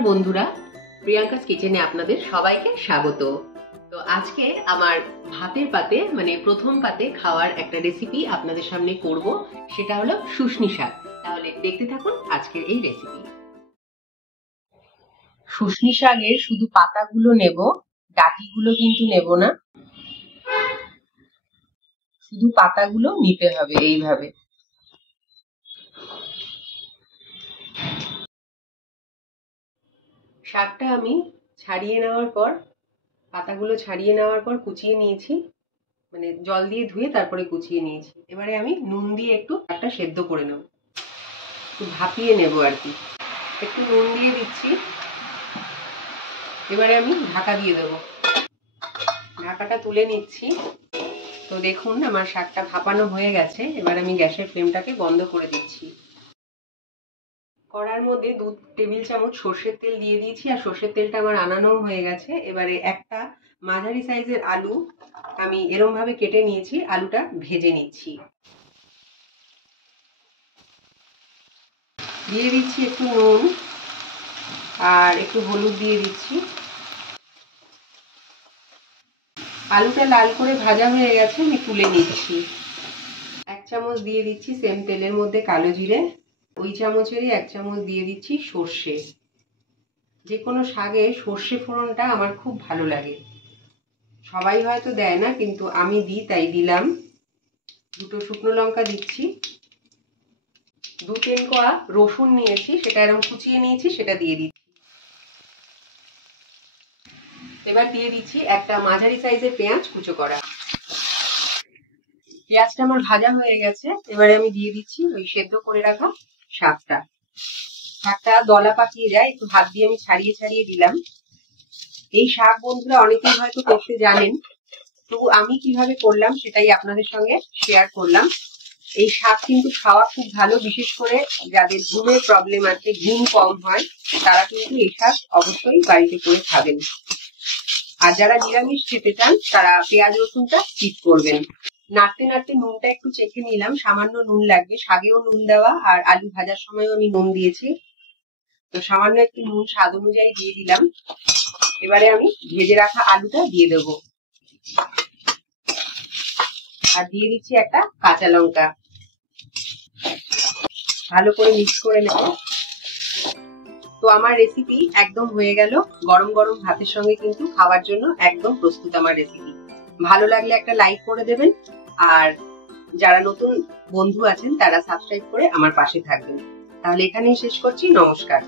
নমস্কার বন্ধুরা, প্রিয়াঙ্কাস কিচেনে আপনাদের সবাইকে স্বাগত। তো আজকে আমার ভাতের পাতে মানে প্রথম পাতে খাওয়ার একটা রেসিপি আপনাদের সামনে করব, সেটা হলো শুষ্নি শাক। তাহলে দেখতে থাকুন আজকের এই রেসিপি। শুষ্নি শাকের শুধু পাতাগুলো নেব, ডাঁটিগুলো কিন্তু নেব না, শুধু পাতাগুলো নিতে হবে এইভাবে। শাকটা আমি ছাড়িয়ে নেওয়ার পর, পাতাগুলো ছাড়িয়ে নেওয়ার পর কুচিয়ে নিয়েছি, মানে জল দিয়ে ধুয়ে তারপরে কুচিয়ে নিয়েছি। এবারে আমি নুন দিয়ে একটু শাকটা সেদ্ধ করে নেব, একটু ভাপিয়ে নেব আর কি। একটু নুন দিয়ে দিচ্ছি, এবারে আমি ঢাকা দিয়ে দেবো। ঢাকাটা তুলে নিচ্ছি। তো দেখুন আমার শাকটা ভাপানো হয়ে গেছে। এবার আমি গ্যাসের ফ্লেমটাকে বন্ধ করে দিচ্ছি। কড়ার মধ্যে 2 টেবিল চামচ সর্ষের তেল দিয়ে দিয়েছি, আর সর্ষের তেলটা আমার আনানো হয়ে গেছে। এবারে একটা মাঝারি সাইজের আলু আমি এরকম ভাবে কেটে নিয়েছি, আলুটা ভেজে নিচ্ছি। দিয়ে দিচ্ছি একটু নুন আর একটু হলুদ দিয়ে দিচ্ছি। আলুটা লাল করে ভাজা হয়ে গেছে, আমি তুলে নিচ্ছি। 1 চামচ দিয়ে দিচ্ছি সেম তেলের মধ্যে কালো জিরে, ওই চামচেরই 1 চামচ দিয়ে দিচ্ছি সর্ষে। যে কোনো শাকে সর্ষে ফোড়নটা আমার খুব ভালো লাগে, সবাই হয়তো দেয় না কিন্তু আমি দিই, তাই দিলাম। 2 শুকনো লঙ্কা দিচ্ছি, 2 কোয়া রসুন নিয়েছি, সেটা এরকম কুচিয়ে নিয়েছি, সেটা দিয়ে দিচ্ছি। এবার দিয়ে দিচ্ছি একটা মাঝারি সাইজের পেঁয়াজ কুচো করা। পেঁয়াজটা আমার ভাজা হয়ে গেছে। এবারে আমি দিয়ে দিচ্ছি ওই সেদ্ধ করে রাখা শাকটা। শাকটা দলা পাকিয়ে যায়, একটু হাত দিয়ে আমি ছাড়িয়ে ছাড়িয়ে দিলাম। এই শাক বন্ধুরা অনেকেই হয়তো করতে জানেন, তবু আমি কিভাবে করলাম সেটাই আপনাদের সঙ্গে শেয়ার করলাম। এই শাক কিন্তু খাওয়া খুব ভালো, বিশেষ করে যাদের ঘুমের প্রবলেম আছে, ঘুম কম হয়, তারা কিন্তু এই শাক অবশ্যই বাড়িতে করে খাবেন। আর যারা নিরামিষ খেতে চান তারা পেঁয়াজ রসুনটা স্কিপ করবেন। নাড়তে নাড়তে নুনটা একটু চেখে নিলাম, সামান্য নুন লাগবে, শাকেও নুন দেওয়া আর আলু ভাজার সময়ও আমি নুন দিয়েছি, তো সামান্য একটু নুন স্বাদ অনুযায়ী দিয়ে দিলাম। এবারে আমি ভেজে রাখা আলুটা দিয়ে দেব, আর দিয়ে দিচ্ছি একটা কাঁচা লঙ্কা। ভালো করে মিক্স করে নেব। তো আমার রেসিপি একদম হয়ে গেল, গরম গরম ভাতের সঙ্গে কিন্তু খাওয়ার জন্য একদম প্রস্তুত আমার রেসিপি। ভালো লাগলে একটা লাইক করে দেবেন, আর যারা নতুন বন্ধু আছেন তারা সাবস্ক্রাইব করে আমার পাশে থাকবেন। তাহলে এখানেই শেষ করছি, নমস্কার।